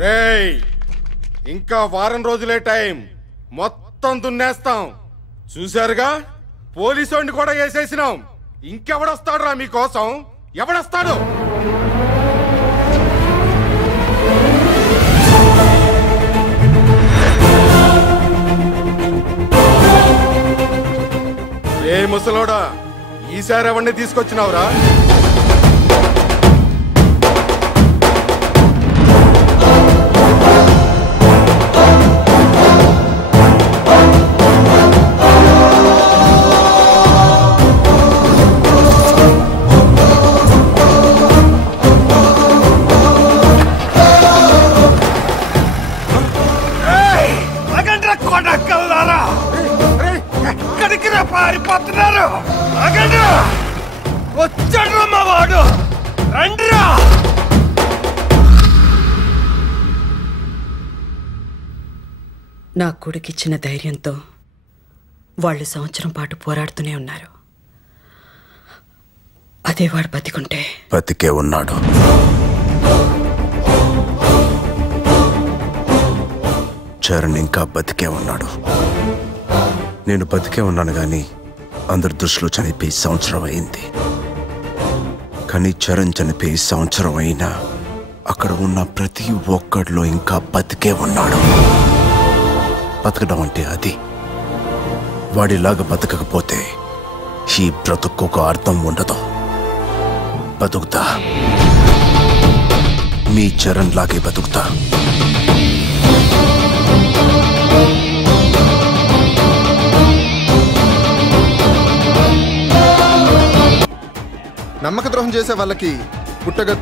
రేయ్, ఇంకా వారం రోజులే టైం, మొత్తం దున్నేస్తాం. చూశారుగా, పోలీసు కూడా వేసేసినాం. ఇంకెవడొస్తాడు రా మీకోసం? ఎవడొస్తాడు? ఏ ముసలోడా, ఈసారి ఎవరిని తీసుకొచ్చినావురా? పారిపోతున్నారు. వచ్చాడు మా వాడు, రండిరా. నా కొడుకిచ్చిన ధైర్యంతో వాళ్ళు సంవత్సరం పాటు పోరాడుతూనే ఉన్నారు. అదే వాడు బతికుంటే. బతికే ఉన్నాడు. చరణ్ ఇంకా బతికే ఉన్నాడు. నేను బతికే ఉన్నాను కానీ అందరి దృష్టిలో చనిపోయి సంవత్సరం అయింది. కానీ చరణ్ చనిపోయి సంవత్సరం అయినా అక్కడ ఉన్న ప్రతి ఒక్కడిలో ఇంకా బతికే ఉన్నాడు. బతకడం అంటే అది. వాడిలాగా బతకకపోతే ఈ బ్రతుకు అర్థం ఉండదు. బతుకుతా, మీ చరణ్ లాగే బతుకుతా. నమ్మక ద్రోహం చేసే వాళ్ళకి పుట్టగ